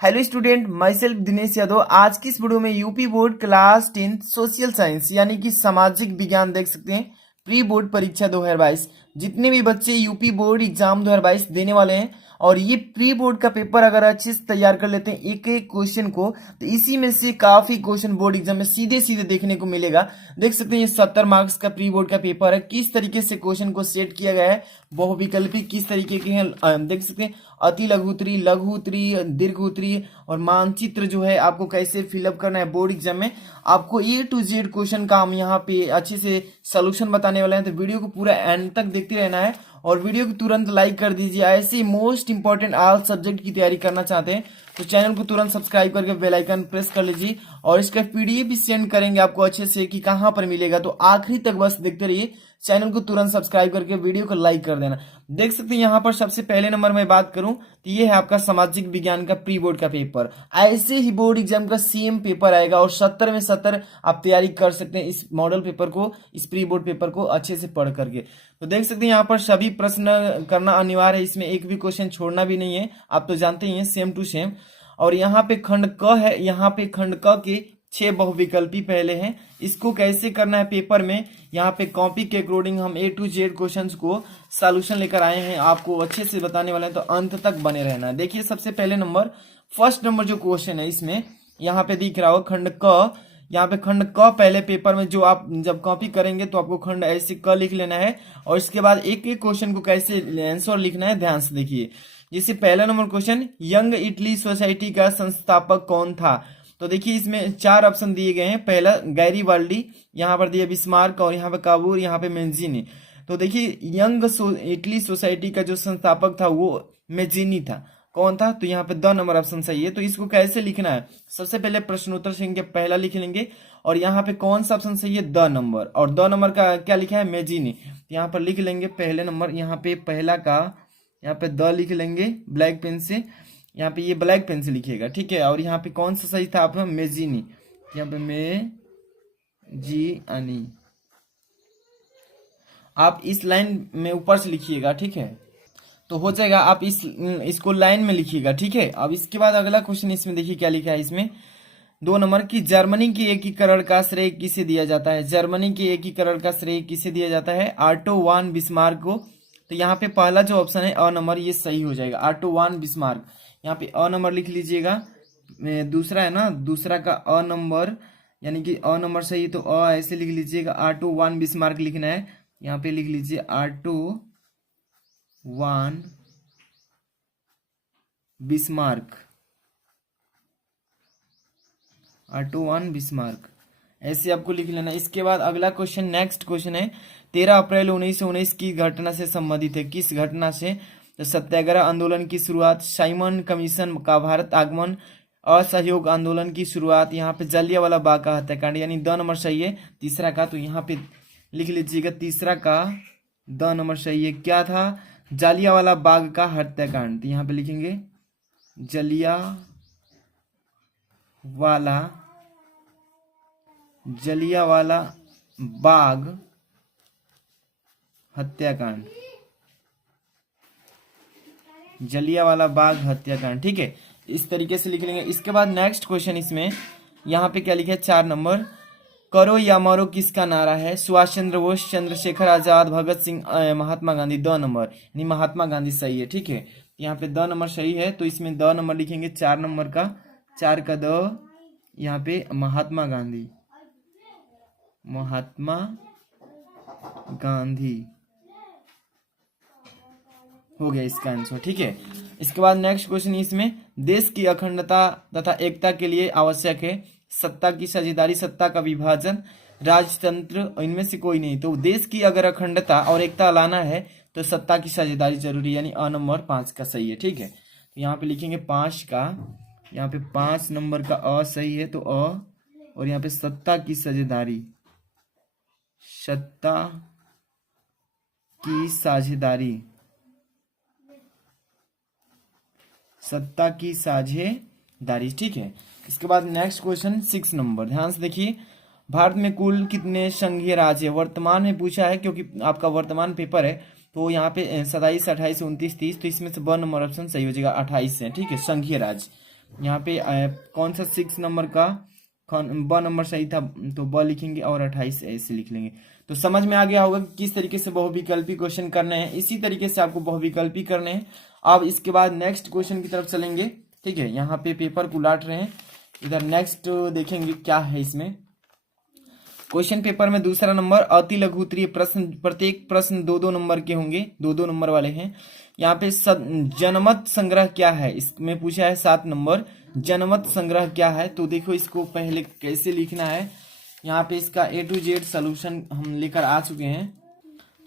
Hello student, my self Dinesh Yadav. आज की इस वीडियो में UP board class 10 social science यानी कि सामाजिक विज्ञान देख सकते हैं। प्री बोर्ड परीक्षा 2022 जितने भी बच्चे यूपी बोर्ड एग्जाम 2022 देने वाले हैं और ये प्री बोर्ड का पेपर अगर अच्छे से तैयार कर लेते हैं एक एक क्वेश्चन को, तो इसी में से काफी क्वेश्चन बोर्ड एग्जाम में सीधे सीधे देखने को मिलेगा। देख सकते हैं ये 70 मार्क्स का प्री बोर्ड का पेपर है। किस तरीके से क्वेश्चन को सेट किया गया है, बहुविकल्पी किस तरीके के हैं देख सकते हैं। अति लघु उत्तरी, लघु उत्तरी, दीर्घ उत्तरी और मानचित्र जो है आपको कैसे फिलअप करना है बोर्ड एग्जाम में, आपको ए टू जेड क्वेश्चन का हम यहाँ पे अच्छे से सोल्यूशन बताने वाले हैं। तो वीडियो को पूरा एंड तक देखते रहना है और वीडियो को तुरंत लाइक कर दीजिए। ऐसे मोस्ट इंपॉर्टेंट ऑल सब्जेक्ट की तैयारी करना चाहते हैं तो चैनल को तुरंत सब्सक्राइब करके बेल आइकन प्रेस कर लीजिए और इसका पीडीएफ भी सेंड करेंगे आपको अच्छे से कि कहां पर मिलेगा, तो आखिरी तक बस देखते रहिए। चैनल को तुरंत सब्सक्राइब करके वीडियो को लाइक कर देना। देख सकते हैं यहाँ पर सबसे पहले नंबर में बात करूं तो ये है आपका सामाजिक विज्ञान का प्री बोर्ड का पेपर। ऐसे ही बोर्ड एग्जाम का सेम पेपर आएगा और 70 में 70 आप तैयारी कर सकते हैं इस मॉडल पेपर को, इस प्री बोर्ड पेपर को अच्छे से पढ़ करके। तो देख सकते हैं यहाँ पर सभी प्रश्न करना अनिवार्य है, इसमें एक भी क्वेश्चन छोड़ना भी नहीं है, आप तो जानते ही हैं, सेम टू सेम। और यहाँ पे खंड क है, यहाँ पे खंड क के 6 बहुविकल्पी पहले हैं। इसको कैसे करना है पेपर में, यहाँ पे कॉपी के अकॉर्डिंग हम ए टू जेड क्वेश्चंस को सॉल्यूशन लेकर आए हैं, आपको अच्छे से बताने वाले हैं, तो अंत तक बने रहना। देखिए सबसे पहले नंबर, फर्स्ट नंबर जो क्वेश्चन है इसमें यहाँ पे दिख रहा हो खंड क। यहाँ पे खंड क पहले पेपर में जो आप जब कॉपी करेंगे तो आपको खंड ऐसे क लिख लेना है और इसके बाद एक एक क्वेश्चन को कैसे आंसर लिखना है ध्यान से देखिए। जैसे पहला number question, young Italy society का संस्थापक कौन था? तो देखिए इसमें 4 ऑप्शन दिए गए हैं। पहला गैरीबाल्डी, यहाँ पर दिया बिस्मार्क और यहाँ पे काबूर, यहाँ पे मेंजीनी। तो देखिए यंग इटली सोसाइटी का जो संस्थापक था वो मेंजीनी था। कौन था? तो यहाँ पे 2 नंबर ऑप्शन सही है। तो इसको कैसे लिखना है, सबसे पहले प्रश्नोत्तर संख्या पहला लिख लेंगे और यहाँ पे कौन सा ऑप्शन सही है? 2 नंबर, और 2 नंबर का क्या लिखा है? मेंजीनी। यहाँ पर लिख लेंगे पहले नंबर, यहाँ पे पहला का यहाँ पे द लिख लेंगे ब्लैक पेन से, यहाँ पे ये ब्लैक पेन से लिखिएगा, ठीक है। और यहाँ पे कौन सा सही था आपका? मेजीनी, यहाँ पे मेजीनी। आप इस लाइन में ऊपर से लिखिएगा, ठीक है, तो हो जाएगा। आप इसको लाइन में लिखिएगा, ठीक है। अब इसके बाद अगला क्वेश्चन इसमें देखिए क्या लिखा है इसमें 2 नंबर की, जर्मनी के एकीकरण का श्रेय किसे दिया जाता है? जर्मनी के एकीकरण का श्रेय किसे दिया जाता है? ऑटो वन बिस्मार्क को। तो यहाँ पे पहला जो ऑप्शन है अ नंबर, ये सही हो जाएगा, ऑटो वन बिस्मार्क। यहाँ पे अ नंबर लिख लीजिएगा। दूसरा है ना, दूसरा का अ नंबर, यानी कि अ नंबर सही है तो अ ऐसे लिख लीजिएगा, ऑटो वन बिस्मार्क लिखना है। यहाँ पे लिख लीजिए auto von Bismarck, auto von Bismarck, ऐसे आपको लिख लेना। इसके बाद अगला क्वेश्चन, नेक्स्ट क्वेश्चन है 13 अप्रैल 1919 की घटना से संबंधित है। किस घटना से? तो सत्याग्रह आंदोलन की शुरुआत, साइमन कमीशन का भारत आगमन, असहयोग आंदोलन की शुरुआत, यहाँ पे जलियांवाला बाग का हत्याकांड, यानी 2 नंबर सही है। तीसरा का, तो यहाँ पे लिख लीजिएगा तीसरा का 2 नंबर सही है। क्या था? जलियांवाला बाग का हत्याकांड। तो यहाँ पे लिखेंगे जलियांवाला बाग हत्याकांड, जलियांवाला बाग हत्याकांड, ठीक है, इस तरीके से लिख लेंगे। इसके बाद नेक्स्ट क्वेश्चन इसमें यहाँ पे क्या लिखा है 4 नंबर, करो या मरो किसका नारा है? सुभाष चंद्र बोस, चंद्रशेखर आजाद, भगत सिंह, महात्मा गांधी। 2 नंबर यानी महात्मा गांधी सही है, ठीक है। यहाँ पे 2 नंबर सही है तो इसमें 2 नंबर लिखेंगे, 4 नंबर का 4 का 2, यहाँ पे महात्मा गांधी, महात्मा गांधी हो गया इसका आंसर, ठीक है। इसके बाद नेक्स्ट क्वेश्चन इसमें, देश की अखंडता तथा एकता के लिए आवश्यक है सत्ता की साझेदारी, सत्ता का विभाजन, राजतंत्र, इनमें से कोई नहीं। तो देश की अगर अखंडता और एकता लाना है तो सत्ता की साझेदारी जरूरी, यानी अ नंबर 5 का सही है, ठीक है। तो यहाँ पे लिखेंगे 5 का, यहाँ पे 5 नंबर का अ सही है तो अ, और यहाँ पे सत्ता की साझेदारी, सत्ता की साझेदारी, सत्ता की साझेदारी, ठीक है। इसके बाद नेक्स्ट क्वेश्चन 6 नंबर, ध्यान से देखिए, भारत में कुल कितने संघीय राज्य है? वर्तमान में पूछा है क्योंकि आपका वर्तमान पेपर है, तो यहाँ पे 27, 28, 29, 30, तो इसमें से ब नंबर ऑप्शन सही हो जाएगा, 28 है, ठीक है, संघीय राज्य। यहाँ पे कौन सा 6 नंबर का ब नंबर सही था, तो ब लिखेंगे और 28 ऐसे लिख लेंगे। तो समझ में आ गया होगा कि किस तरीके से बहुविकल्पी क्वेश्चन करने हैं। इसी तरीके से आपको बहुविकल्पी करने हैं। अब इसके बाद नेक्स्ट क्वेश्चन की तरफ चलेंगे। ठीक है, यहाँ पे पेपर को लाट रहे हैं, इधर नेक्स्ट देखेंगे क्या है इसमें। क्वेश्चन पेपर में दूसरा नंबर अति लघु उत्तरीय प्रश्न, प्रत्येक प्रश्न 2-2 नंबर के होंगे, 2-2 नंबर वाले हैं। यहाँ पे जनमत संग्रह क्या है, इसमें पूछा है 7 नंबर, जनमत संग्रह क्या है। तो देखो इसको पहले कैसे लिखना है। यहाँ पे इसका A to Z सोल्यूशन हम लेकर आ चुके हैं।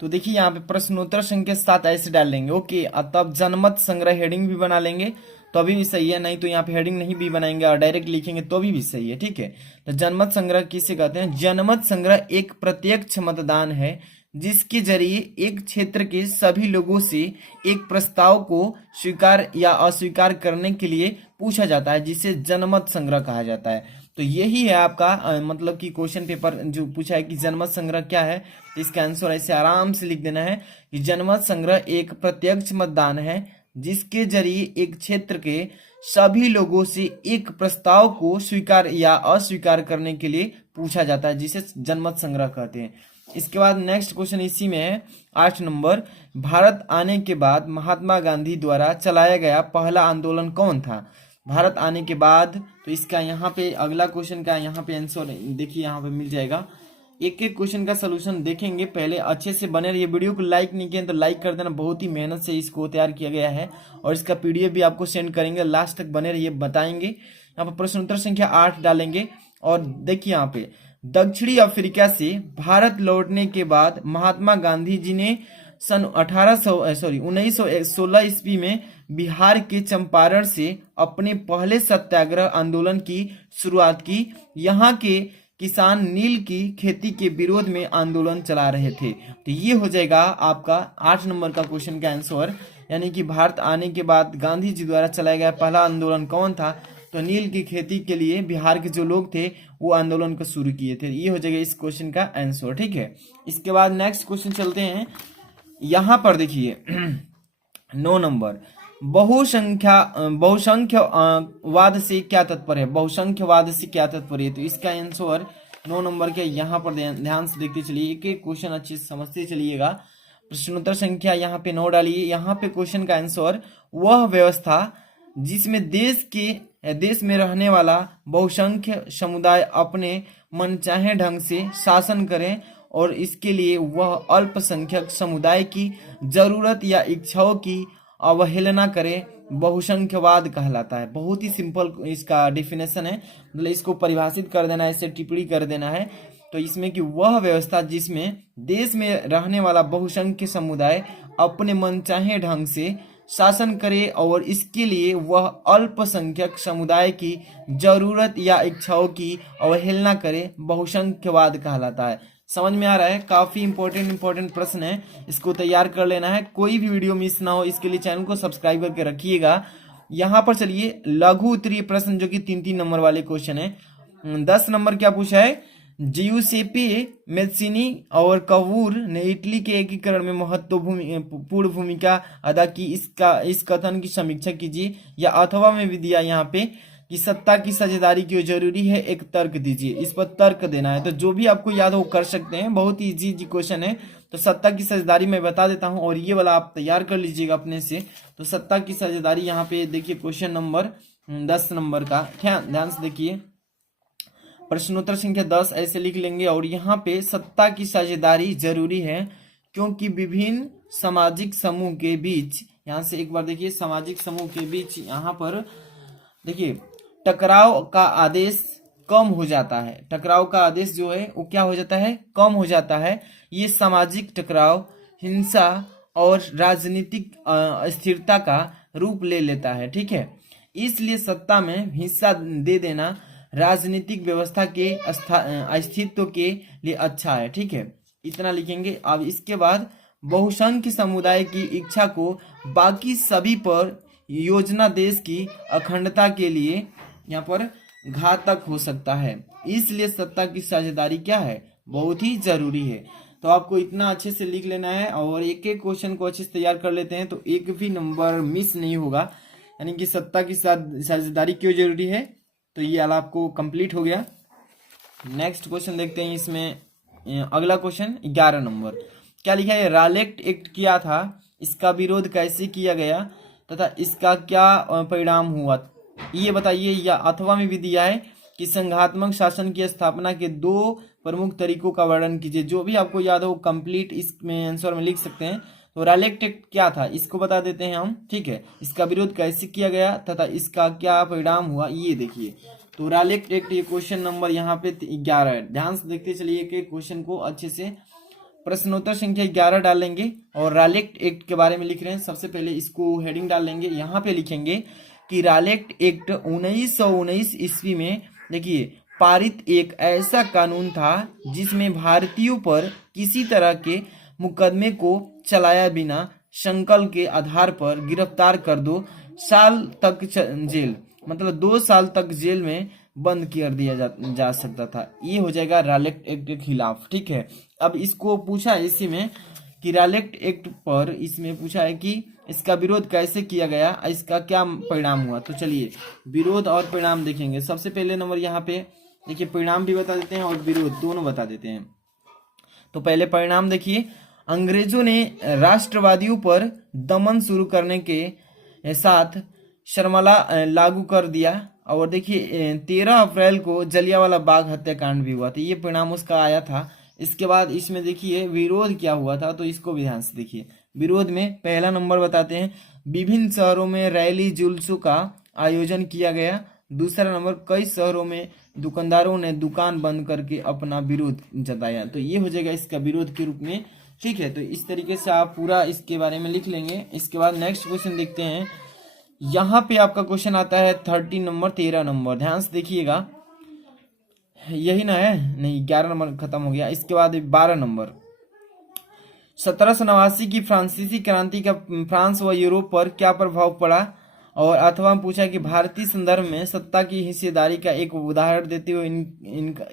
तो देखिए यहाँ पे प्रश्नोत्तर संख्या 7 ऐसे डाल लेंगे। ओके, तब जनमत संग्रह हेडिंग भी बना लेंगे तो अभी भी सही है, नहीं तो यहाँ पे हेडिंग नहीं भी बनाएंगे और डायरेक्ट लिखेंगे तो भी सही है। ठीक है, तो जनमत संग्रह किसे कहते हैं? जनमत संग्रह एक प्रत्यक्ष मतदान है जिसके जरिए एक क्षेत्र के सभी लोगों से एक प्रस्ताव को स्वीकार या अस्वीकार करने के लिए पूछा जाता है, जिसे जनमत संग्रह कहा जाता है। तो यही है आपका मतलब कि क्वेश्चन पेपर जो पूछा है कि जनमत संग्रह क्या है, तो इसका आंसर ऐसे आराम से लिख देना है कि जनमत संग्रह एक प्रत्यक्ष मतदान है जिसके जरिए एक क्षेत्र के सभी लोगों से एक प्रस्ताव को स्वीकार या अस्वीकार करने के लिए पूछा जाता है, जिसे जनमत संग्रह कहते हैं। इसके बाद नेक्स्ट क्वेश्चन इसी में है 8 नंबर, भारत आने के बाद महात्मा गांधी द्वारा चलाया गया पहला आंदोलन कौन था? भारत आने के बाद, तो इसका यहाँ पे अगला क्वेश्चन का यहाँ पे आंसर देखिए यहाँ पे मिल जाएगा। एक एक क्वेश्चन का सलूशन देखेंगे, पहले अच्छे से बने रहिए। वीडियो को लाइक नहीं किया तो लाइक कर देना, बहुत ही मेहनत से इसको तैयार किया गया है और इसका पीडीएफ भी आपको सेंड करेंगे, लास्ट तक बने रहिए, बताएंगे। यहाँ पर प्रश्न उत्तर संख्या 8 डालेंगे और देखिए यहाँ पे दक्षिणी अफ्रीका से भारत लौटने के बाद महात्मा गांधी जी ने सन 1916 ईस्वी में बिहार के चंपारण से अपने पहले सत्याग्रह आंदोलन की शुरुआत की। यहाँ के किसान नील की खेती के विरोध में आंदोलन चला रहे थे। तो ये हो जाएगा आपका 8 नंबर का क्वेश्चन का आंसर, यानी कि भारत आने के बाद गांधी जी द्वारा चलाया गया पहला आंदोलन कौन था? तो नील की खेती के लिए बिहार के जो लोग थे वो आंदोलन को शुरू किए थे। ये हो जाएगा इस क्वेश्चन का आंसर। ठीक है, इसके बाद नेक्स्ट क्वेश्चन चलते हैं। यहाँ पर देखिए 9 नंबर, बहुसंख्यवाद से क्या तात्पर्य है? बहुसंख्यवाद से क्या तात्पर्य है? तो इसका आंसर 9 नंबर के यहाँ पर ध्यान से देखते चलिए, एक एक क्वेश्चन अच्छे से समझते चलिएगा। प्रश्नोत्तर संख्या यहाँ पे 9 डालिए। यहाँ पे क्वेश्चन का आंसर, वह व्यवस्था जिसमें देश में रहने वाला बहुसंख्य समुदाय अपने मनचाहे ढंग से शासन करें और इसके लिए वह अल्पसंख्यक समुदाय की जरूरत या इच्छाओं की अवहेलना करे, बहुसंख्यवाद कहलाता है। बहुत ही सिंपल इसका डेफिनेशन है, मतलब इसको परिभाषित कर देना है, इसे टिप्पणी कर देना है। तो इसमें कि वह व्यवस्था जिसमें देश में रहने वाला बहुसंख्य समुदाय अपने मनचाहे ढंग से शासन करे और इसके लिए वह अल्पसंख्यक समुदाय की जरूरत या इच्छाओं की अवहेलना करे, बहुसंख्यवाद कहलाता है। समझ में आ रहा है? काफी इंपॉर्टेंट प्रश्न है, इसको तैयार कर लेना है, कोई भी वीडियो मिस ना हो इसके लिए चैनल को सब्सक्राइब करके रखिएगा। यहाँ पर चलिए लघु उत्तरीय प्रश्न जो कि 3-3 नंबर वाले क्वेश्चन है। 10 नंबर क्या पूछा है? जियुसेपे मेस्सीनी और कवूर ने इटली के एकीकरण में महत्वपूर्ण भूमिका अदा की, इस कथन की समीक्षा कीजिए, या अथवा में भी दिया यहाँ पे कि सत्ता की साझेदारी क्यों जरूरी है, एक तर्क दीजिए। इस पर तर्क देना है, तो जो भी आपको याद हो कर सकते हैं, बहुत ही इजी क्वेश्चन है। तो सत्ता की साझेदारी मैं बता देता हूं और ये वाला आप तैयार कर लीजिएगा अपने से। तो सत्ता की साझेदारी यहाँ पे देखिए क्वेश्चन नंबर 10 नंबर का, ध्यान से देखिए, प्रश्नोत्तर संख्या 10 ऐसे लिख लेंगे और यहाँ पे सत्ता की साझेदारी जरूरी है क्योंकि विभिन्न सामाजिक समूह के बीच, यहाँ से एक बार देखिए, सामाजिक समूह के बीच यहाँ पर देखिए टकराव का आदेश कम हो जाता है। टकराव का आदेश जो है वो क्या हो जाता है? कम हो जाता है। ये सामाजिक टकराव हिंसा और राजनीतिक अस्थिरता का रूप ले लेता है। ठीक है, इसलिए सत्ता में हिस्सा दे देना राजनीतिक व्यवस्था के अस्तित्व के लिए अच्छा है। ठीक है, इतना लिखेंगे। अब इसके बाद बहुसंख्य समुदाय की इच्छा को बाकी सभी पर योजना देश की अखंडता के लिए यहाँ पर घातक हो सकता है, इसलिए सत्ता की साझेदारी क्या है? बहुत ही जरूरी है। तो आपको इतना अच्छे से लिख लेना है और एक एक क्वेश्चन को अच्छे से तैयार कर लेते हैं तो एक भी नंबर मिस नहीं होगा। यानी कि सत्ता की साझेदारी क्यों जरूरी है। तो ये वाला आपको कंप्लीट हो गया। नेक्स्ट क्वेश्चन देखते हैं इसमें। अगला क्वेश्चन 11 नंबर क्या लिखा है, रालेक्ट एक्ट किया था, इसका विरोध कैसे किया गया तथा इसका क्या परिणाम हुआ, ये बताइए। या अथवा में भी दिया है कि संघात्मक शासन की स्थापना के 2 प्रमुख तरीकों का वर्णन कीजिए। जो भी आपको याद हो कंप्लीट इसमें आंसर में लिख सकते हैं। तो रालेक्ट एक्ट क्या था इसको बता देते हैं हम, ठीक है। इसका विरोध कैसे किया गया तथा इसका क्या परिणाम हुआ, ये देखिए। तो रालेक्ट एक्ट ये क्वेश्चन नंबर यहाँ पे 11 है। ध्यान से देखते चलिए कि क्वेश्चन को अच्छे से। प्रश्नोत्तर संख्या 11 डालेंगे और रालेक्ट एक्ट के बारे में लिख रहे हैं। सबसे पहले इसको हेडिंग डाल लेंगे। यहाँ पे लिखेंगे कि रालेक्ट एक्ट 1919 ईस्वी में देखिए पारित एक ऐसा कानून था जिसमें भारतीयों पर किसी तरह के मुकदमे को चलाया बिना संकल्प के आधार पर गिरफ्तार कर 2 साल तक जेल, मतलब 2 साल तक जेल में बंद कर दिया जा सकता था। ये हो जाएगा रालेक्ट एक्ट के खिलाफ, ठीक है। अब इसको पूछा है इसी में कि रालेक्ट एक्ट पर इसमें पूछा है कि इसका विरोध कैसे किया गया, इसका क्या परिणाम हुआ। तो चलिए विरोध और परिणाम देखेंगे। सबसे पहले नंबर यहाँ पे देखिए परिणाम भी बता देते हैं और विरोध दोनों बता देते हैं। तो पहले परिणाम देखिए, अंग्रेजों ने राष्ट्रवादियों पर दमन शुरू करने के साथ शर्मला लागू कर दिया। और देखिए 13 अप्रैल को जलियांवाला बाग हत्याकांड भी हुआ था, ये परिणाम उसका आया था। इसके बाद इसमें देखिए विरोध क्या हुआ था, तो इसको भी ध्यान से देखिए। विरोध में पहला नंबर बताते हैं, विभिन्न शहरों में रैली जुलूसों का आयोजन किया गया। दूसरा नंबर, कई शहरों में दुकानदारों ने दुकान बंद करके अपना विरोध जताया। तो ये हो जाएगा इसका विरोध के रूप में, ठीक है। तो इस तरीके से आप पूरा इसके बारे में लिख लेंगे। इसके बाद नेक्स्ट क्वेश्चन देखते हैं। यहाँ पे आपका क्वेश्चन आता है 13 नंबर। ध्यान से देखिएगा, यही ना है, नहीं 11 नंबर खत्म हो गया। इसके बाद 12 नंबर, 1789 की फ्रांसीसी क्रांति का फ्रांस व यूरोप पर क्या प्रभाव पड़ा। और अथवा पूछा कि भारतीय संदर्भ में सत्ता की हिस्सेदारी का एक उदाहरण देते हुए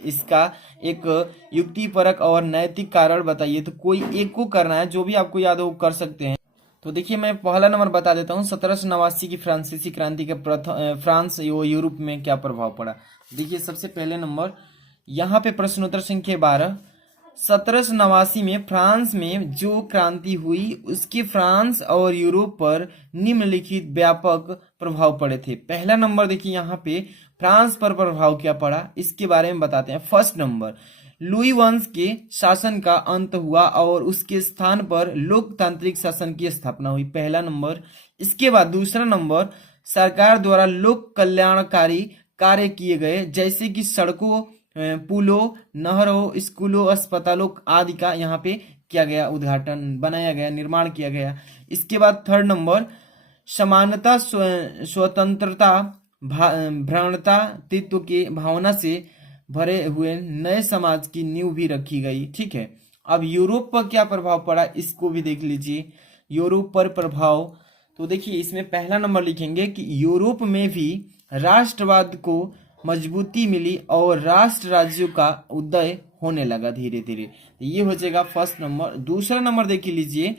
इसका एक युक्तिपरक और नैतिक कारण बताइए। तो कोई एक को करना है, जो भी आपको याद हो कर सकते हैं। तो देखिए मैं पहला नंबर बता देता हूँ, 1789 की फ्रांसीसी क्रांति का फ्रांस व यूरोप में क्या प्रभाव पड़ा। देखिए सबसे पहले नंबर यहाँ पे प्रश्नोत्तर संख्या 12, 1789 में फ्रांस में जो क्रांति हुई उसके फ्रांस और यूरोप पर निम्नलिखित व्यापक प्रभाव पड़े थे। पहला नंबर देखिए यहाँ पे फ्रांस पर प्रभाव क्या पड़ा, इसके बारे में बताते हैं। फर्स्ट नंबर, लुई वंश के शासन का अंत हुआ और उसके स्थान पर लोकतांत्रिक शासन की स्थापना हुई, पहला नंबर। इसके बाद दूसरा नंबर, सरकार द्वारा लोक कल्याणकारी कार्य किए गए, जैसे कि सड़कों, पुलों, नहरों, स्कूलों, अस्पतालों आदि का यहाँ पे किया गया, उद्घाटन बनाया गया, निर्माण किया गया। इसके बाद थर्ड नंबर, समानता, स्वतंत्रता, भ्राणता, तत्व के भावना से भरे हुए नए समाज की नींव भी रखी गई, ठीक है। अब यूरोप पर क्या प्रभाव पड़ा, इसको भी देख लीजिए। यूरोप पर प्रभाव, तो देखिए इसमें पहला नंबर लिखेंगे कि यूरोप में भी राष्ट्रवाद को मजबूती मिली और राष्ट्र राज्यों का उदय होने लगा धीरे धीरे। ये हो जाएगा फर्स्ट नंबर। दूसरा नंबर देख लीजिए,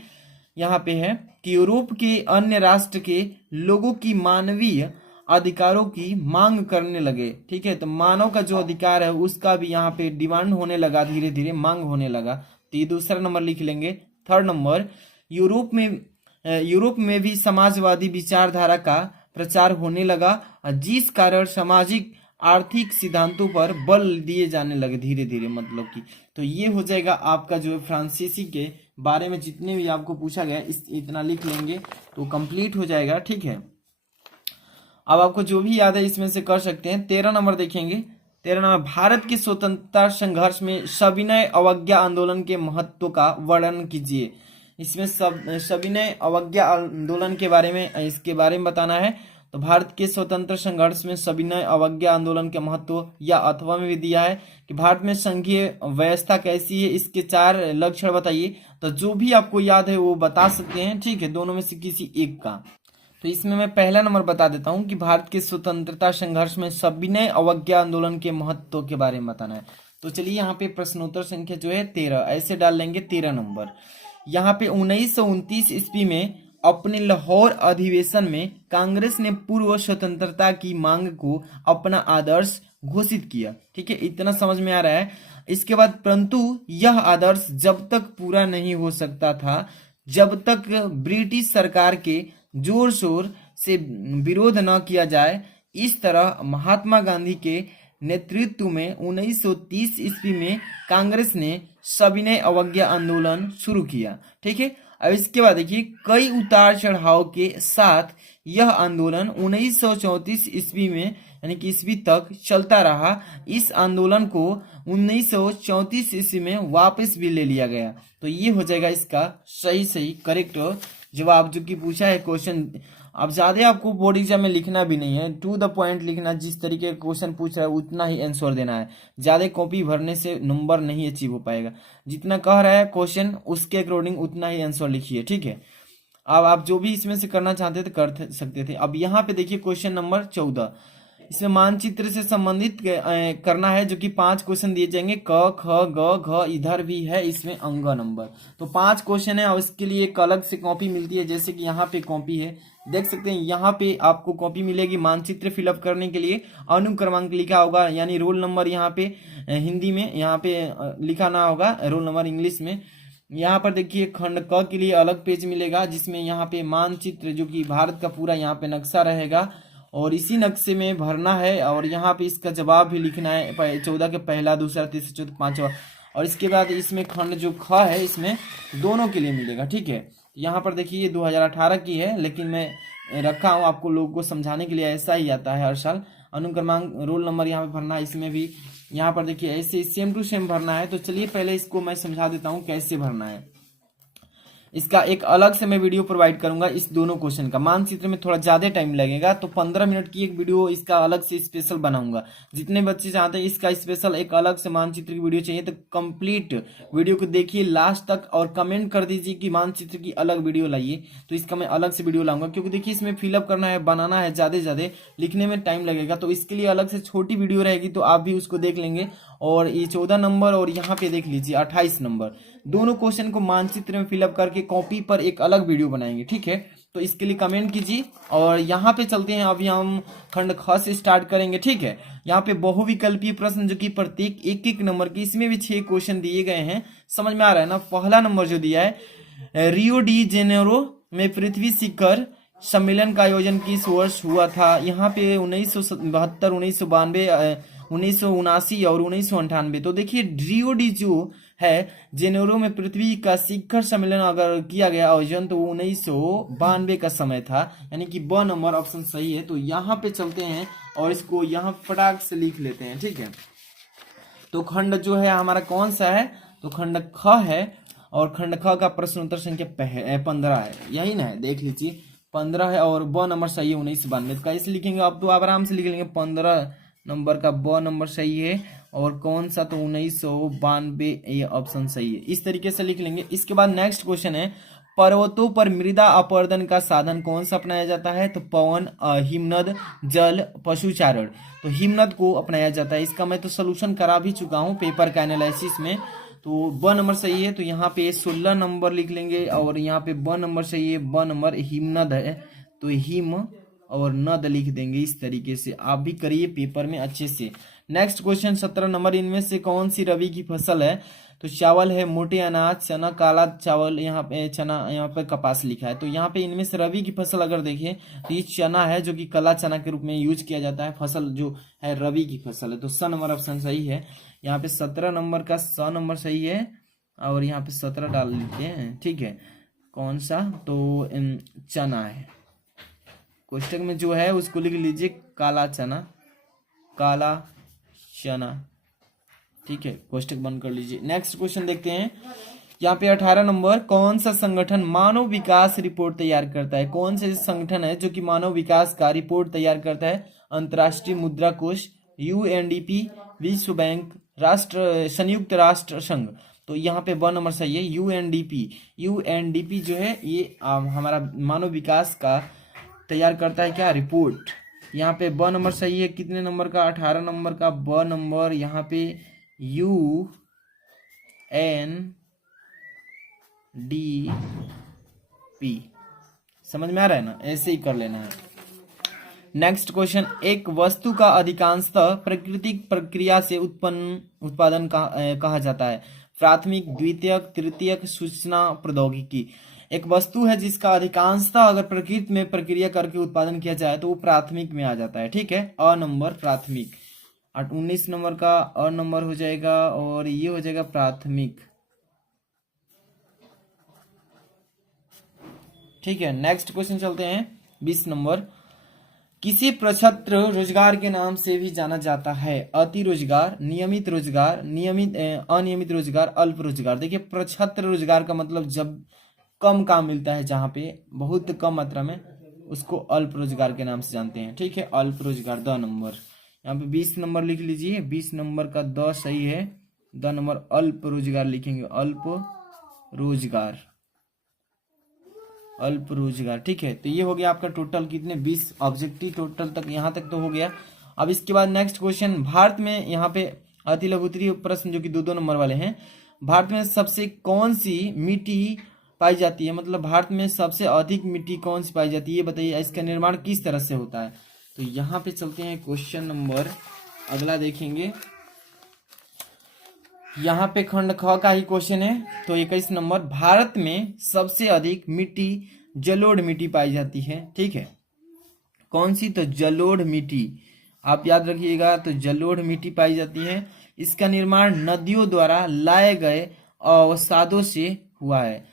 यहाँ पे है कि यूरोप के अन्य राष्ट्र के लोगों की मानवीय अधिकारों की मांग करने लगे, ठीक है। तो मानव का जो अधिकार है उसका भी यहाँ पे डिमांड होने लगा, धीरे धीरे मांग होने लगा। तो ये दूसरा नंबर लिख लेंगे। थर्ड नंबर, यूरोप में भी समाजवादी विचारधारा का प्रचार होने लगा, जिस कारण सामाजिक आर्थिक सिद्धांतों पर बल दिए जाने लगे धीरे धीरे, मतलब कि। तो ये हो जाएगा आपका जो है फ्रांसीसी के बारे में जितने भी आपको पूछा गया इतना लिख लेंगे तो कंप्लीट हो जाएगा, ठीक है। अब आपको जो भी याद है इसमें से कर सकते हैं। 13 नंबर देखेंगे। 13 नंबर, भारत के स्वतंत्रता संघर्ष में सविनय अवज्ञा आंदोलन के महत्व का वर्णन कीजिए। इसमें सविनय अवज्ञा आंदोलन के बारे में, इसके बारे में बताना है। तो भारत के स्वतंत्र संघर्ष में सविनय अवज्ञा आंदोलन के महत्व, या अथवा में भी दिया है कि भारत में संघीय व्यवस्था कैसी है, इसके 4 लक्षण बताइए। तो जो भी आपको याद है वो बता सकते हैं, ठीक है, दोनों में से किसी एक का। तो इसमें मैं पहला नंबर बता देता हूं कि भारत के स्वतंत्रता संघर्ष में सविनय अवज्ञा आंदोलन के महत्व के बारे में बताना है। तो चलिए यहाँ पे प्रश्नोत्तर संख्या जो है 13 ऐसे डाल लेंगे। 13 नंबर, यहाँ पे 1929 ईस्वी में अपने लाहौर अधिवेशन में कांग्रेस ने पूर्व स्वतंत्रता की मांग को अपना आदर्श घोषित किया। ठीक है, इतना समझ में आ रहा है। इसके बाद परंतु यह आदर्श जब तक पूरा नहीं हो सकता था जब तक ब्रिटिश सरकार के जोर शोर से विरोध न किया जाए। इस तरह महात्मा गांधी के नेतृत्व में 1930 ईस्वी में कांग्रेस ने सविनय अवज्ञा आंदोलन शुरू किया। ठीक है, अब इसके बाद देखिए कई उतार चढ़ाव के साथ यह आंदोलन 1934 ईस्वी में यानी कि ईस्वी तक चलता रहा। इस आंदोलन को 1934 ईस्वी में वापस भी ले लिया गया। तो ये हो जाएगा इसका सही करेक्ट जवाब जो कि पूछा है क्वेश्चन। अब ज्यादा आपको बोर्ड एग्जाम में लिखना भी नहीं है, टू द पॉइंट लिखना, जिस तरीके का क्वेश्चन पूछ रहा है उतना ही आंसर देना है। ज्यादा कॉपी भरने से नंबर नहीं अचीव हो पाएगा। जितना कह रहा है क्वेश्चन उसके अकॉर्डिंग उतना ही आंसर लिखिए। ठीक है, अब आप जो भी इसमें से करना चाहते थे कर सकते थे। अब यहाँ पे देखिए क्वेश्चन नंबर 14, इसमें मानचित्र से संबंधित करना है, जो कि 5 क्वेश्चन दिए जाएंगे। क ख ग घ इधर भी है इसमें अंग नंबर। तो 5 क्वेश्चन है और इसके लिए एक अलग से कॉपी मिलती है। जैसे कि यहाँ पे कॉपी है, देख सकते हैं यहाँ पे आपको कॉपी मिलेगी मानचित्र फिलअप करने के लिए। अनुक्रमांक लिखा होगा यानी रोल नंबर यहाँ पे हिंदी में यहाँ पे लिखा ना होगा, रोल नंबर इंग्लिश में। यहाँ पर देखिए खंड क के लिए अलग पेज मिलेगा जिसमें यहाँ पे मानचित्र जो कि भारत का पूरा यहाँ पे नक्शा रहेगा और इसी नक्शे में भरना है। और यहाँ पे इसका जवाब भी लिखना है 14 के पहला, दूसरा, तीसरा, चौथा, पांचवा। और इसके बाद इसमें खंड जो ख है इसमें दोनों के लिए मिलेगा। ठीक है, यहाँ पर देखिए ये 2018 की है, लेकिन मैं रखा हूँ आपको लोगों को समझाने के लिए। ऐसा ही आता है हर साल। अनुक्रमांक रोल नंबर यहाँ पे भरना है, इसमें भी यहाँ पर देखिए ऐसे सेम टू सेम भरना है। तो चलिए पहले इसको मैं समझा देता हूँ कैसे भरना है। इसका एक अलग से मैं वीडियो प्रोवाइड करूंगा इस दोनों क्वेश्चन का। मानचित्र में थोड़ा ज्यादा टाइम लगेगा तो 15 मिनट की एक वीडियो इसका अलग से स्पेशल बनाऊंगा। जितने बच्चे चाहते हैं इसका स्पेशल एक अलग से मानचित्र की वीडियो चाहिए तो कंप्लीट वीडियो को देखिए लास्ट तक और कमेंट कर दीजिए कि मानचित्र की अलग वीडियो लाइए। तो इसका मैं अलग से वीडियो लाऊंगा, क्योंकि देखिए इसमें फिलअप करना है, बनाना है, ज्यादा लिखने में टाइम लगेगा। तो इसके लिए अलग से छोटी वीडियो रहेगी, तो आप भी उसको देख लेंगे। और ये 14 नंबर और यहाँ पे देख लीजिए 28 नंबर, दोनों क्वेश्चन को मानचित्र में फिलअप करके कॉपी पर एक अलग वीडियो बनाएंगे। ठीक है, तो इसके लिए कमेंट कीजिए। और यहाँ पे चलते हैं, अभी हम खंड ख से स्टार्ट करेंगे। ठीक है, यहाँ पे बहुविकल्पीय प्रश्न जो कि प्रत्येक एक नंबर की, इसमें भी 6 क्वेश्चन दिए गए हैं। समझ में आ रहा है ना। पहला नंबर जो दिया है, रियो डी जेनेरो में पृथ्वी शिखर सम्मेलन का आयोजन किस वर्ष हुआ था। यहाँ पे 1972, 1992, 1979 और 1998। तो देखिए रियो डी जो है जेनेरो में पृथ्वी का शिखर सम्मेलन अगर किया गया आयोजन तो 1992 का समय था, यानी कि ब नंबर ऑप्शन सही है। तो यहाँ पे चलते हैं और इसको यहाँ फटाक से लिख लेते हैं। ठीक है, तो खंड जो है हमारा कौन सा है, तो खंड ख है। और खंड ख का प्रश्न उत्तर संख्या 15 है, यही ना है, देख लीजिए 15 है। और ब नंबर सही है 1992 का। इसे लिखेंगे अब तो आप आराम से लिख लेंगे 15 नंबर का ब नंबर सही है। और कौन सा, तो 1992, ये ऑप्शन सही है। इस तरीके से लिख लेंगे। इसके बाद नेक्स्ट क्वेश्चन है, पर्वतों पर मृदा अपरदन का साधन कौन सा अपनाया जाता है। तो पवन, हिमनद, जल, पशुचारण। तो हिमनद को अपनाया जाता है। इसका मैं तो सोल्यूशन करा भी चुका हूँ पेपर का एनालिसिस में। तो ब नंबर सही है। तो यहाँ पे 16 नंबर लिख लेंगे और यहाँ पे ब नंबर सही है। ब नंबर हिमनद है, तो हिम और नद लिख देंगे। इस तरीके से आप भी करिए पेपर में अच्छे से। नेक्स्ट क्वेश्चन 17 नंबर, इनमें से कौन सी रबी की फसल है। तो चावल है, मोटे अनाज, चना, काला चावल, यहाँ पे चना, यहाँ पे कपास लिखा है। तो यहाँ पे इनमें से रबी की फसल अगर देखें तो ये चना है, जो कि काला चना के रूप में यूज किया जाता है। फसल जो है रबी की फसल है। तो स नंबर ऑप्शन सही है। यहाँ पे 17 नंबर का स नंबर सही है और यहाँ पे 17 डाल लेते हैं। ठीक है, कौन सा, तो चना है। कोष्टक में जो है उसको लिख लीजिए काला चना, काला चना। ठीक है, कोष्टक बंद कर लीजिए। नेक्स्ट क्वेश्चन देखते हैं। यहाँ पे 18 नंबर, कौन सा संगठन मानव विकास रिपोर्ट तैयार करता है। कौन सा संगठन है जो कि मानव विकास का रिपोर्ट तैयार करता है। अंतर्राष्ट्रीय मुद्रा कोष, यूएनडीपी, विश्व बैंक, संयुक्त राष्ट्र संघ। तो यहाँ पे ब नंबर सही है, यूएनडीपी। यूएनडीपी जो है ये हमारा मानव विकास का तैयार करता है क्या, रिपोर्ट। यहाँ पे ब नंबर सही है। कितने नंबर का, 18 नंबर का ब नंबर। यहाँ पे UNDP समझ में आ रहा है ना, ऐसे ही कर लेना है। नेक्स्ट क्वेश्चन, एक वस्तु का अधिकांशतः प्राकृतिक प्रक्रिया से उत्पादन कहा जाता है। प्राथमिक, द्वितीयक, तृतीयक, सूचना प्रौद्योगिकी। एक वस्तु है जिसका अधिकांशतः अगर प्रकृति में प्रक्रिया करके उत्पादन किया जाए तो वो प्राथमिक में आ जाता है, ठीक है। अ नंबर प्राथमिक, 19 नंबर का अ नंबर हो जाएगा और ये हो जाएगा प्राथमिक, ठीक है। नेक्स्ट क्वेश्चन चलते हैं 20 नंबर, किसी प्रक्षत्र रोजगार के नाम से भी जाना जाता है। अति रोजगार, नियमित रोजगार, अनियमित रोजगार, अल्प रोजगार। देखिए प्रक्षत्र रोजगार का मतलब जब कम काम मिलता है, जहाँ पे बहुत कम मात्रा में, उसको अल्प रोजगार के नाम से जानते हैं, ठीक है। अल्प रोजगार, द नंबर। यहाँ पे 20 नंबर लिख लीजिए, 20 नंबर का द सही है, द नंबर अल्प रोजगार लिखेंगे, अल्प रोजगार, अल्प रोजगार, ठीक है। तो ये हो गया आपका टोटल कितने, 20 ऑब्जेक्टिव टोटल तक, यहाँ तक तो हो गया। अब इसके बाद नेक्स्ट क्वेश्चन, भारत में, यहाँ पे अति लघु उत्तरीय प्रश्न जो कि 2-2 नंबर वाले हैं। भारत में सबसे कौन सी मिट्टी पाई जाती है, मतलब भारत में सबसे अधिक मिट्टी कौन सी पाई जाती है, ये बताइए। इसका निर्माण किस तरह से होता है। तो यहाँ पे चलते हैं क्वेश्चन नंबर अगला देखेंगे। यहाँ पे खंड ख का ही क्वेश्चन है। तो 21 नंबर, भारत में सबसे अधिक मिट्टी जलोढ़ मिट्टी पाई जाती है, ठीक है। कौन सी, तो जलोढ़ मिट्टी, आप याद रखिएगा। तो जलोढ़ मिट्टी पाई जाती है। इसका निर्माण नदियों द्वारा लाए गए अवसादों से हुआ है।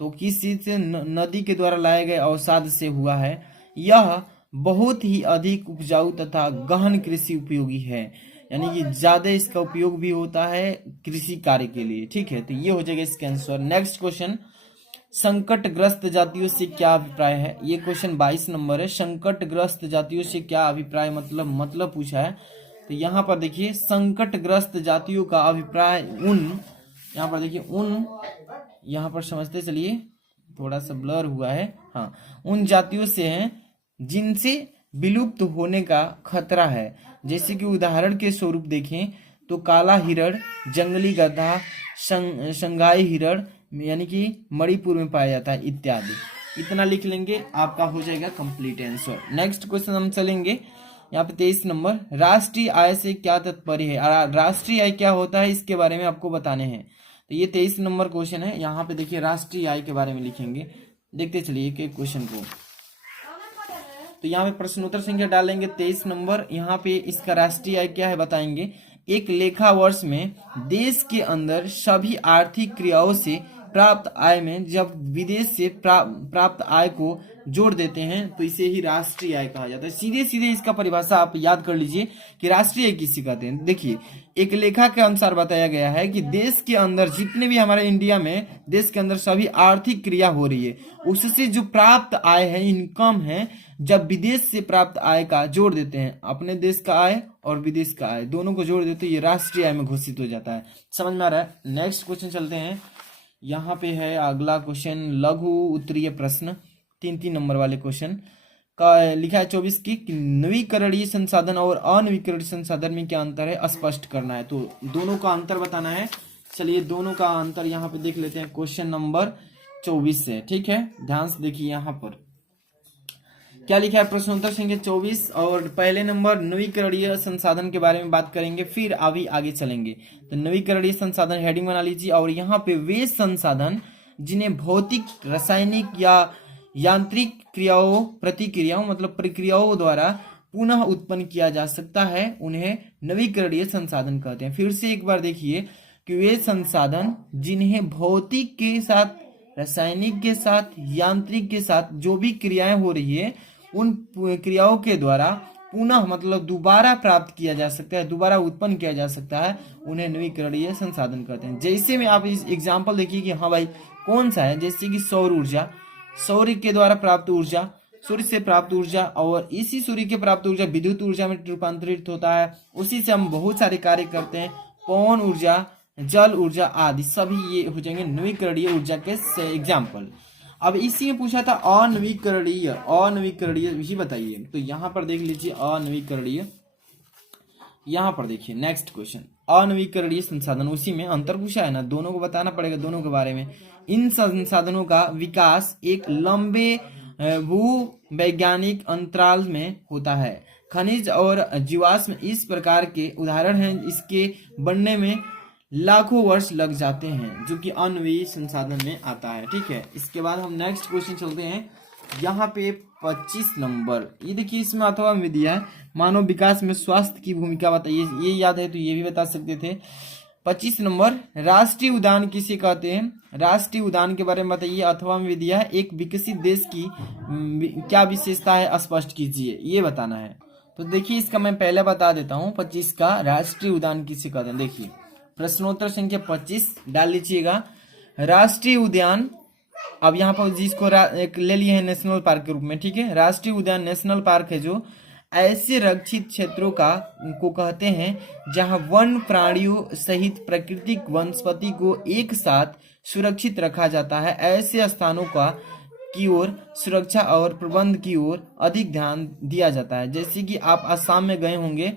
तो किस चीज से, नदी के द्वारा लाए गए अवसाद से हुआ है। यह बहुत ही अधिक उपजाऊ तथा गहन कृषि उपयोगी है, यानी कि ज्यादा इसका उपयोग भी होता है कृषि कार्य के लिए, ठीक है। तो ये हो जाएगा इसका आंसर। नेक्स्ट क्वेश्चन, संकटग्रस्त जातियों से क्या अभिप्राय है। ये क्वेश्चन 22 नंबर है। संकटग्रस्त जातियों से क्या अभिप्राय, मतलब पूछा है। तो यहाँ पर देखिए, संकटग्रस्त जातियों का अभिप्राय उन, यहाँ पर देखिए उन, यहाँ पर समझते चलिए, थोड़ा सा ब्लर हुआ है, हाँ, उन जातियों से हैं जिनसे विलुप्त होने का खतरा है। जैसे कि उदाहरण के स्वरूप देखें तो काला हिरण, जंगली गधा, शंघाई हिरण, यानी कि मणिपुर में पाया जाता है, इत्यादि। इतना लिख लेंगे, आपका हो जाएगा कंप्लीट आंसर। नेक्स्ट क्वेश्चन हम चलेंगे यहाँ पे 23 नंबर, राष्ट्रीय आय से क्या तात्पर्य है। राष्ट्रीय आय क्या होता है, इसके बारे में आपको बताने हैं। तो ये 23 नंबर क्वेश्चन है। यहाँ पे देखिए राष्ट्रीय आय के बारे में लिखेंगे, देखते चलिए एक क्वेश्चन को। तो यहाँ पे प्रश्नोत्तर संख्या डालेंगे 23 नंबर। यहाँ पे इसका राष्ट्रीय आय क्या है बताएंगे। एक लेखा वर्ष में देश के अंदर सभी आर्थिक क्रियाओं से प्राप्त आय में जब विदेश से प्राप्त आय को जोड़ देते हैं तो इसे ही राष्ट्रीय आय कहा जाता है। सीधे सीधे इसका परिभाषा आप याद कर लीजिए कि राष्ट्रीय आय किसे कहते हैं। देखिए एक लेखा के अनुसार बताया गया है कि देश के अंदर जितने भी हमारे इंडिया में देश के अंदर सभी आर्थिक क्रिया हो रही है, उससे जो प्राप्त आय है, इनकम है, जब विदेश से प्राप्त आय का जोड़ देते हैं, अपने देश का आय और विदेश का आय दोनों को जोड़ देते हैं, ये राष्ट्रीय आय में घोषित हो जाता है। समझ में आ रहा है। नेक्स्ट क्वेश्चन चलते हैं। यहाँ पे है अगला क्वेश्चन, लघु उत्तरीय प्रश्न, 3-3 नंबर वाले क्वेश्चन का लिखा है 24 की नवीकरणीय संसाधन और अनवीकरणीय संसाधन में क्या अंतर है, स्पष्ट करना है। तो दोनों का अंतर बताना है। चलिए दोनों का अंतर यहाँ पे देख लेते हैं क्वेश्चन नंबर 24 से, ठीक है। ध्यान से देखिए यहाँ पर क्या लिखा है, प्रश्नोत्तर संख्या 24 और पहले नंबर नवीकरणीय संसाधन के बारे में बात करेंगे, फिर अभी आगे चलेंगे। तो नवीकरणीय संसाधन हेडिंग बना लीजिए और यहाँ पे वे संसाधन जिन्हें भौतिक, रासायनिक या यांत्रिक क्रियाओं, प्रतिक्रियाओं मतलब प्रक्रियाओं द्वारा पुनः उत्पन्न किया जा सकता है, उन्हें नवीकरणीय संसाधन कहते हैं। फिर से एक बार देखिए कि वे संसाधन जिन्हें भौतिक के साथ, रासायनिक के साथ, यांत्रिक के साथ जो भी क्रियाएं हो रही है, उन क्रियाओं के द्वारा पुनः मतलब दोबारा प्राप्त किया जा सकता है, दोबारा उत्पन्न किया जा सकता है, उन्हें नवीकरणीय संसाधन कहते हैं। जैसे में आप इस एग्जांपल देखिए कि हाँ भाई कौन सा है, जैसे कि सौर ऊर्जा, सौर्य के द्वारा प्राप्त ऊर्जा, सूर्य से प्राप्त ऊर्जा, और इसी सूर्य के प्राप्त ऊर्जा विद्युत ऊर्जा में रूपांतरित होता है, उसी से हम बहुत सारे कार्य करते हैं। पवन ऊर्जा, जल ऊर्जा आदि सभी ये हो जाएंगे नवीकरणीय ऊर्जा के एग्जाम्पल। अब इसी में पूछा था अनवीकरणीय, अनवीकरणीय ही बताइए। तो यहाँ पर देख लीजिए अनवीकरणीय, यहाँ पर देखिए नेक्स्ट क्वेश्चन, अनवीकरणीय संसाधन, उसी में अंतर पूछा है ना, दोनों को बताना पड़ेगा, दोनों के बारे में। इन संसाधनों का विकास एक लंबे भूवैज्ञानिक अंतराल में होता है। खनिज और जीवाश्म इस प्रकार के उदाहरण हैं इसके बनने में लाखों वर्ष लग जाते हैं, जो कि अण्वीय संसाधन में आता है। ठीक है, इसके बाद हम नेक्स्ट क्वेश्चन चलते हैं। यहाँ पे 25 नंबर, ये देखिए इसमें अथवा में दिया है मानव विकास में स्वास्थ्य की भूमिका बताइए। ये याद है तो ये भी बता सकते थे। 25 नंबर, राष्ट्रीय उद्यान किसे कहते हैं? राष्ट्रीय उद्यान के बारे में बताइए। अथवा में दिया है एक विकसित देश की क्या विशेषता है, स्पष्ट कीजिए, ये बताना है। तो देखिए इसका मैं पहले बता देता हूँ। 25 का राष्ट्रीय उद्यान किसे कहते हैं, देखिए प्रश्नोत्तर संख्या 25 डाल लीजिएगा। राष्ट्रीय उद्यान, अब यहाँ पर जिसको एक ले लिए हैं नेशनल पार्क के रूप में। ठीक है, राष्ट्रीय उद्यान नेशनल पार्क है जो ऐसे रक्षित क्षेत्रों को कहते हैं जहां वन प्राणियों सहित प्राकृतिक वनस्पति को एक साथ सुरक्षित रखा जाता है। ऐसे स्थानों की ओर सुरक्षा और प्रबंध की ओर अधिक ध्यान दिया जाता है। जैसे कि आप असम में गए होंगे,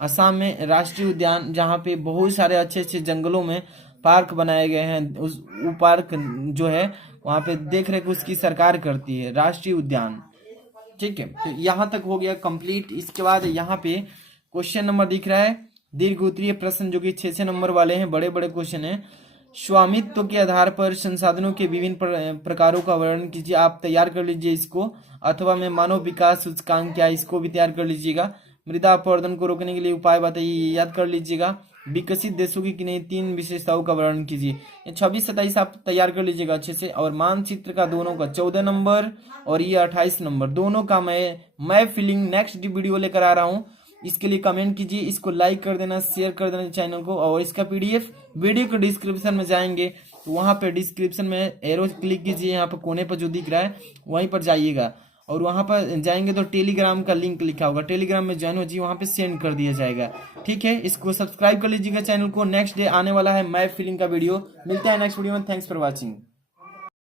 असम में राष्ट्रीय उद्यान जहाँ पे बहुत सारे अच्छे अच्छे जंगलों में पार्क बनाए गए हैं, वो पार्क जो है वहाँ पे देख रेख उसकी सरकार करती है, राष्ट्रीय उद्यान। ठीक है, तो यहाँ तक हो गया कंप्लीट। इसके बाद यहाँ पे क्वेश्चन नंबर दिख रहा है दीर्घ उत्तरीय प्रश्न, जो कि 6 नंबर वाले हैं, बड़े बड़े क्वेश्चन हैं। स्वामित्व के आधार पर संसाधनों के विभिन्न प्रकारों का वर्णन कीजिए। आप तैयार कर लीजिए इसको, अथवा में मानव विकास सूचकांक क्या है इसको भी तैयार कर लीजिएगा। मृदा अपरदन को रोकने के लिए उपाय बताइए, याद कर लीजिएगा। विकसित देशों की किन्हीं 3 विशेषताओं का वर्णन कीजिए। ये 26-27 आप तैयार कर लीजिएगा अच्छे से। और मानचित्र का दोनों का 14 नंबर और ये 28 नंबर दोनों का मैं फिलिंग नेक्स्ट वीडियो लेकर आ रहा हूँ। इसके लिए कमेंट कीजिए, इसको लाइक कर देना, शेयर कर देना चैनल को। और इसका PDF वीडियो के डिस्क्रिप्शन में जाएंगे तो वहाँ पे डिस्क्रिप्शन में एरो क्लिक कीजिए, यहाँ पर कोने पर जो दिख रहा है वहीं पर जाइएगा और वहाँ पर जाएंगे तो टेलीग्राम का लिंक लिखा होगा, टेलीग्राम में ज्वाइन हो जाइए, वहाँ पे सेंड कर दिया जाएगा। ठीक है, इसको सब्सक्राइब कर लीजिएगा चैनल को। नेक्स्ट डे आने वाला है मैथ फिलिंग का वीडियो। मिलता है नेक्स्ट वीडियो में। Thanks for watching.